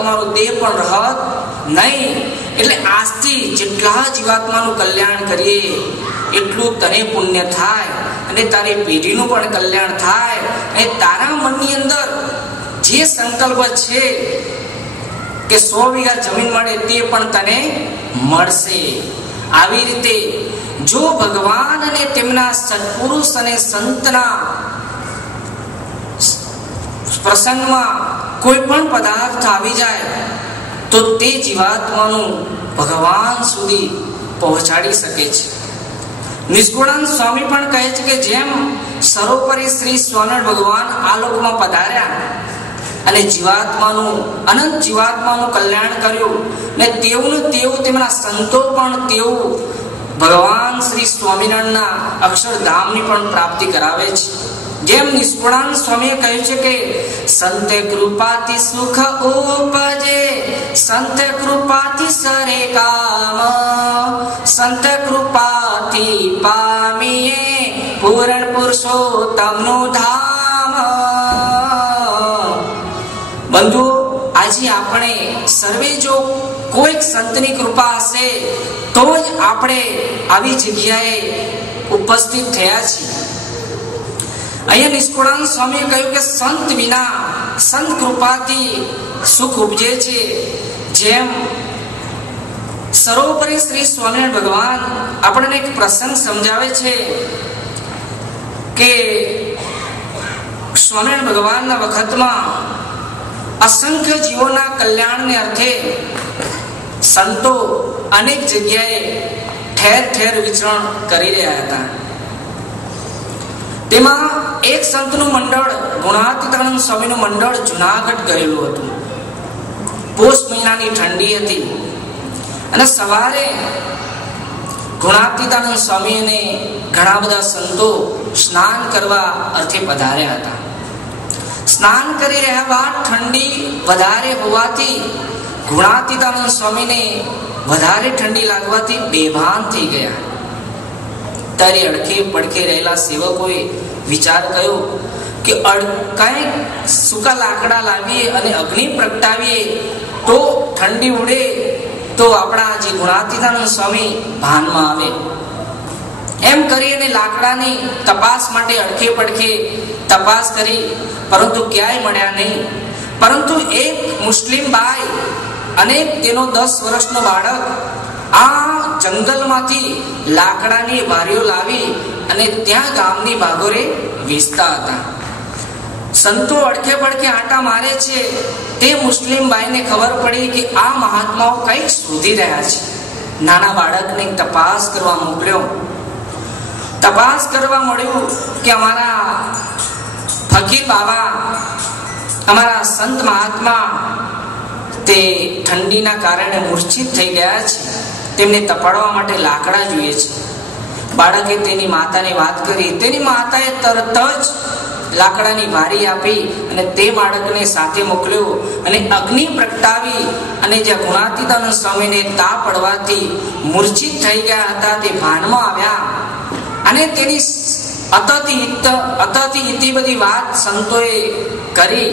તમારો દેહ પણ રહત નહીં. એટલે આજથી જેટલા જીવાત્માનું કલ્યાણ કરીએ એટલું તને પુણ્ય થાય અને તારી પેઢીનું પણ કલ્યાણ થાય. અને તારા મનની અંદર જે સંકલ્પ છે કે 100 વીઘા જમીન મળે તે પણ તને મળશે. આવી રીતે જો ભગવાન અને તેમના સત્પુરુષ અને સંતના પ્રસંગમાં કોઈ પણ પદાર્થ આવી જાય તો તે જીવાત્માનું ભગવાન સુધી પહોંચાડી શકે છે. નિષ્કુળાનંદ સ્વામી પણ કહે છે કે જેમ સર્વોપરી શ્રી સ્વામિનારાયણ ભગવાન આ લોકમાં પધાર્યા અને જીવાત્માનું અનંત જીવાત્માનું કલ્યાણ કર્યું ને તેવું તેમના સંતો પણ તેવું ભગવાન શ્રી સ્વામિનારાયણના અક્ષરધામની પણ પ્રાપ્તિ કરાવે છે. જેમ નિષ્કુળાનંદ સ્વામીએ કહ્યું છે કે સંત કૃપાથી સુખ ઉપજે, સંત કૃપાથી સરે કામ, સંત કૃપાથી પામીએ પૂરણ પુરુષોત્તમનું ધામ. બંધુ, આજે આપણે સર્વે જો કોઈક સંતની કૃપા હશે તો જ આપણે આવી જગ્યાએ ઉપસ્થિત થયા છીએ. અહીંયા નિષ્કુળાનંદ સ્વામીએ કહ્યું કે સંત વિના, સંત કૃપાથી સુખ ઉપજે છે. જેમ સર્વોપરી શ્રી સ્વામિનારાયણ ભગવાન આપણને એક પ્રસંગ સમજાવે છે કે સ્વામિનારાયણ ભગવાનના વખતમાં અસંખ્ય જીવોના કલ્યાણને અર્થે સંતો અનેક જગ્યાએ ઠેર ઠેર વિચરણ કરી રહ્યા હતા. તેમાં એક સંતનું મંડળ, ગુણાતીતાનંદ સ્વામીનું મંડળ જુનાગઢ ગયેલું હતું. પોષ મહિનાની ઠંડી હતી અને સવારે ગુણાતીતાનંદ સ્વામી અને ઘણા બધા સંતો સ્નાન કરવા અર્થે પધાર્યા હતા. સ્નાન કરી રહ્યા બાદ ઠંડી વધારે હોવાથી ગુણાતીતાનંદ સ્વામીને વધારે ઠંડી લાગવાથી બેભાન થઈ ગયા. ત્યારે અડખે પડખે રહેલા સેવકોએ વિચાર કર્યો કે કંઈક સૂકા લાકડા લાવીએ અને અગ્નિ પ્રગટાવીએ તો ઠંડી ઉડે તો આપણા જે ગુણાતીતાનંદ સ્વામી ભાનમાં આવે. એમ કરીને લાકડાની તપાસ માટે અડખે પડખે તપાસ કરી, પરંતુ ક્યાંય મળ્યા નહીં. પરંતુ એક મુસ્લિમ બાઈ અને તેનો 10 વર્ષનો બાળક આ જંગલમાંથી લાકડાની વારીઓ લાવી અને ત્યાં ગામની ભાગોરે વેચતા હતા. સંતો અડખે પડખે આંટા મારે છે. તે મુસ્લિમ બાઈને ખબર પડી કે આ મહાત્માઓ કંઈક શોધી રહ્યા છે. નાના બાળકને તપાસ કરવા મોકલ્યો. તપાસ કરવા મળ્યું કે અમારા ફકીર બાબા, અમારા સંત મહાત્મા તે ઠંડીના કારણે મૂર્છિત થઈ ગયા છે. તેમને તપાડવા માટે લાકડા જોઈએ છે. બાળકે તેની માતાને વાત કરી. તેની માતાએ તરત જ લાકડાની વારી આપી અને તે બાળકને સાથે મોકલ્યો અને અગ્નિ પ્રગટાવી અને જ્યાં ગુણાતીતાનંદ સ્વામીને તાપ પડવાથી મૂર્છિત થઈ ગયા હતા તે ભાનમાં આવ્યા અને તેની અતથી બધી વાત સંતોએ કરી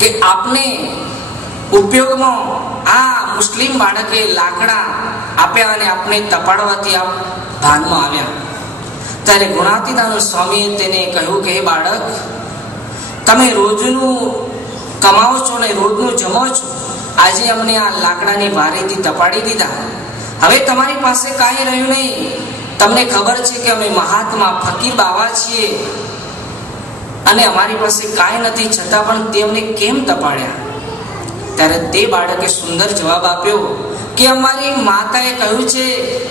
કે આપને ઉપયોગમાં આ મુસ્લિમ બાળકે લાકડા આપ્યા અને આપને તપાડવાથી આપ ભાનમાં આવ્યા. ત્યારે ગુણાતીતાનંદ સ્વામીએ તેને કહ્યું કે હે બાળક, તમે રોજનું કમાવો છો ને રોજનું જમો છો. આજે અમને આ લાકડાની વારીથી તપાડી દીધા. હવે તમારી પાસે કાંઈ રહ્યું નહીં. તમને ખબર છે કે અમે મહાત્મા ફકીર બાવા છીએ અને અમારી પાસે કાંઈ નથી, છતાં પણ તેમને કેમ તપાડ્યા? ત્યારે તે બાળકે સુંદર જવાબ આપ્યો કે અમારી માતાએ કહ્યું છે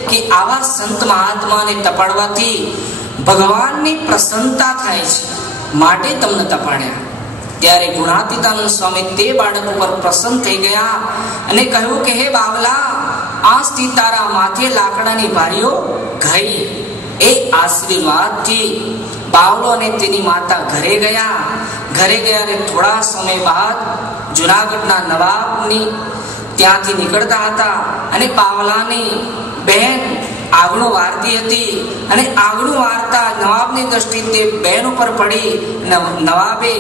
કે આવા સંત મહાત્માને તપાડવાથી ભગવાનની પ્રસન્નતા થાય છે, માટે તમને તપાડ્યા. ત્યારે ગુણાતીતાનંદ સ્વામી તે બાળક ઉપર પ્રસન્ન થઈ ગયા અને કહ્યું કે હે બાવલા, આજથી તારા માથે લાકડાની ભારીઓ ગઈ. એ આશીર્વાદથી બાવલો અને તેની માતા ઘરે ગયા અને થોડા સમય બાદ જુનાગઢના નવાબની ત્યાંથી નીકળતા હતા અને બાવલાની બહેન આગણું વારતી હતી અને આગણું વારતા નવાબની દ્રષ્ટિ તે બહેન ઉપર પડી. નવાબે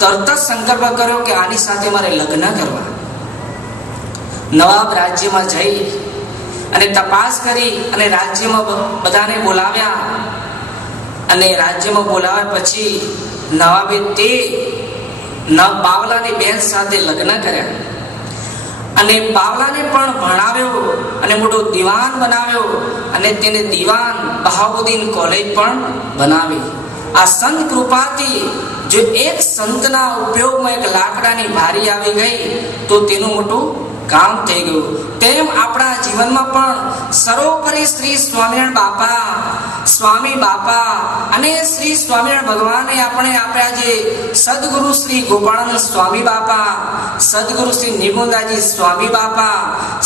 તરત જ સંકલ્પ કર્યો કે આની સાથે મારે લગ્ન કરવા. નવાબ રાજ્યમાં જઈ અને તપાસ કરી અને રાજ્યમાં બધાને બોલાવ્યા. અને રાજ્યમાં બોલાવ્યા પછી નવાબે તે બાવલાની બેન સાથે લગ્ન કર્યા અને બાવલાને પણ ભણાવ્યો અને મોટો દિવાન બનાવ્યો અને તેને દિવાન બહાઉદ્દીન કોલેજ પણ બનાવી. આ સંત કૃપાથી જો એક સંતના ઉપયોગમાં એક લાકડાની ભારી આવી ગઈ તો તેનું મોટું કામ થઈ ગયું. તેમ આપણા જીવનમાં પણ સર્વોપરી શ્રી સ્વામિનારાયણ બાપા, સ્વામી બાપા અને શ્રી સ્વામિનારાયણ ભગવાને આપણે આપ્યા જે સદગુરુ શ્રી ગોપાળાનંદ સ્વામી બાપા, સદગુરુ શ્રી નિર્મલદાસજી સ્વામી બાપા,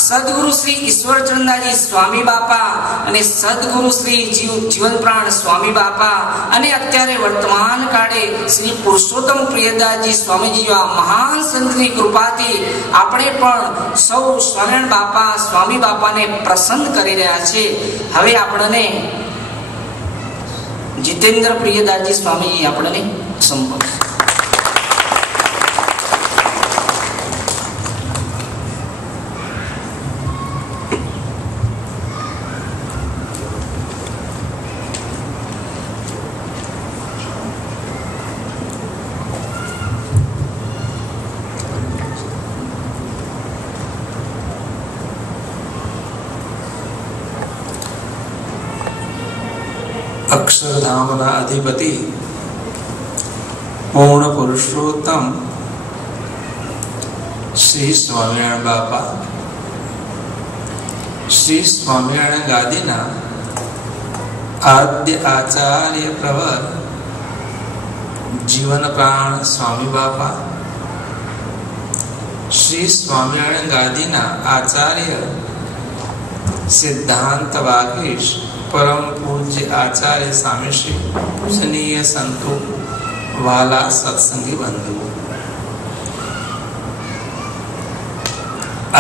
સદગુરુ શ્રી ઈશ્વરચંદ્રદાસજી સ્વામી બાપા અને સદગુરુ શ્રી જીવન પ્રાણ સ્વામી બાપા અને અત્યારે વર્તમાન કાળે શ્રી પુરુષોત્તમ પ્રિયદાસજી સ્વામીજી આ મહાન સંતની કૃપાથી આપણે પણ સૌ સ્વામિનારાયણ બાપા, સ્વામી બાપાને પ્રસન્ન કરી રહ્યા છે. હવે આપણને જીતેન્દ્ર પ્રિયદાસજી સ્વામીજી આપણને સંબોધશે. અક્ષરધામના અધિપતિ પૂર્ણ પુરુષોત્તમ શ્રી સ્વામિનારાયણ બાપા, શ્રી સ્વામિનારાયણ ગાદીના આદ્ય આચાર્ય પ્રવર જીવન પ્રાણ સ્વામી બાપા, શ્રી સ્વામિનારાયણ ગાદીના આચાર્ય સિદ્ધાંત વાગીશ પરમ પૂજ્ય આચાર્ય સ્વામી શ્રી પૂજનીય સંતો, વાલા સત્સંગી બંધુઓ,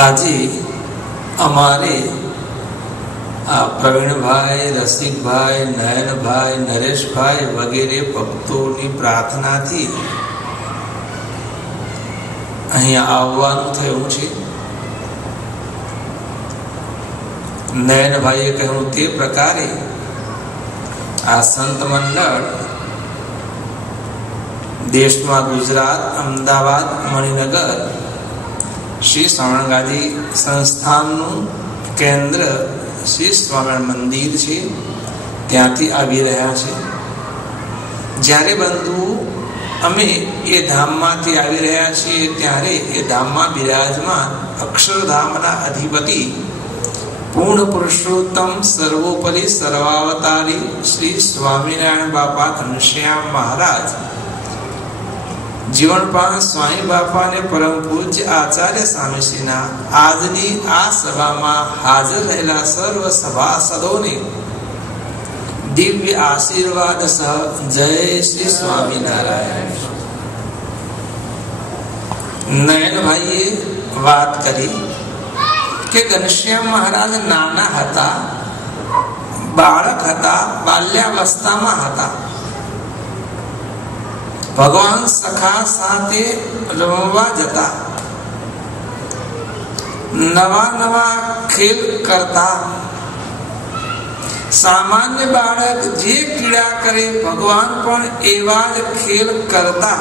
આજે અમારે આ પ્રવીણભાઈ, રસિકભાઈ, નયનભાઈ, નરેશભાઈ વગેરે ભક્તોની પ્રાર્થનાથી અહીંયા આવવાનું થયું છે. નયનભાઈએ કહ્યું તે પ્રકારે આ સંત મંડળ દેશમાં ગુજરાત, અમદાવાદ, મણિનગર શ્રી સ્વામિનારાયણ ગાદી સંસ્થાનનું કેન્દ્ર શ્રી સ્વામિનારાયણ મંદિર છે, ત્યાંથી આવી રહ્યા છે. જ્યારે બંધુ અમે એ ધામમાંથી આવી રહ્યા છીએ ત્યારે એ ધામમાં બિરાજમાન અક્ષરધામના અધિપતિ પૂર્ણ પુરુષોત્તમ સર્વોપરી સર્વાવતારી શ્રી સ્વામિનારાયણ બાપા ઘનશ્યામ મહારાજ, જીવનપાલ સ્વામી બાપા અને પરમ પૂજ્ય આચાર્ય સ્વામીશ્રીના આજની આ સભામાં હાજર રહેલા સર્વ સભાસદોને દિવ્ય આશીર્વાદ સહ જય શ્રી સ્વામિનારાયણ. નયનભાઈએ વાત કરી કે ઘનશ્યામ મહારાજ નાના હતા, બાળક હતા, બાલ્યાવસ્થામાં હતા. ભગવાન સખા સાથે રમવા જતા, નવા નવા ખેલ કરતા. સામાન્ય બાળક જે પીડા કરે ભગવાન પણ એવા જ ખેલ કરતા.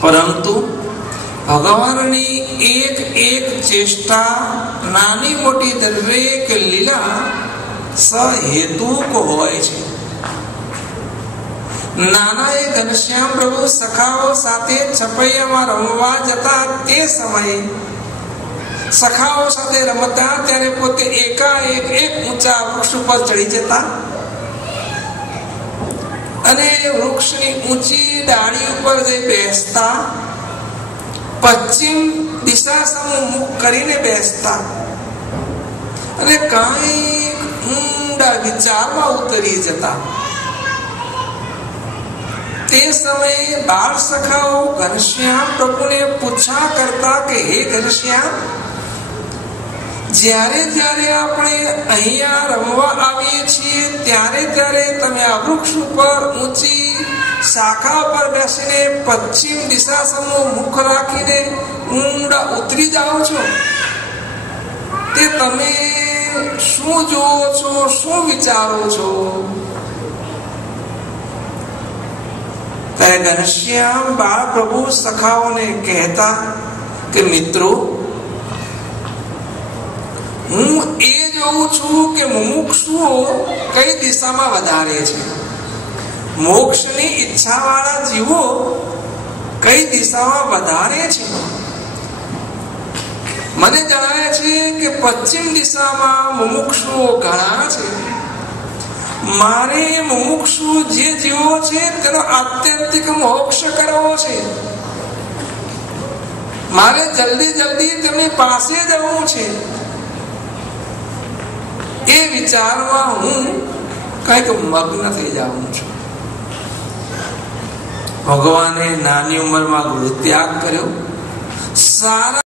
પરંતુ ભગવાનની એક એક ચેષ્ટા, નાની મોટી દરેક લીલા સહેતુક હોય છે. નાના એ ઘનશ્યામ પ્રભુ સખાઓ સાથે છપૈયામાં રમવા જતા તે સમયે સખાઓ સાથે રમતા ત્યારે પોતે એકાએક એક ઊંચા વૃક્ષ ઉપર ચડી જતા અને વૃક્ષની ઊંચી ડાળી ઉપર જે બેસતા, પશ્ચિમ દિશા સામે મુખ કરીને બેસતા અને કઈક ઊંડા વિચારમાં ઉતરી જતા. તે સમયે બાળ સખાઓ ઘનશ્યામ પ્રભુને પૂછા કરતા કે હે ઘનશ્યામ, જ્યારે જ્યારે આપણે અહીંયા રમવા આવીએ છીએ ત્યારે ત્યારે તમે આ વૃક્ષ ઉપર ઊંચી શાખા પર બેસીને પશ્ચિમ દિશા સામે મુખ રાખીને ઊંડા ઉતરી ભૂલી જાઓ છો તે તમે શું જોવો છો, શું વિચારો છો? ત્યારે ઘનશ્યામ બાળ પ્રભુ સખાઓને કહેતા કે મિત્રો, હું એ જોઉં છું કે મુમુક્ષુઓ કઈ દિશામાં વધારે છે, મોક્ષની ઈચ્છા વાળા જીવો કઈ દિશામાં વધારે છે. મને જણાય છે કે પશ્ચિમ દિશામાં મુમુક્ષુઓ ઘણા છે. મારે મુમુક્ષુ જે જીવો છે તેનો આત્યંતિક મોક્ષ કરવો છે. મારે જલ્દી જલ્દી તેમની પાસે જવું છે. એ વિચારમાં હું કઈક મગ્ન થઈ જાઉં છું. ભગવાને નાની ઉંમરમાં ગૃહ ત્યાગ કર્યો. સારા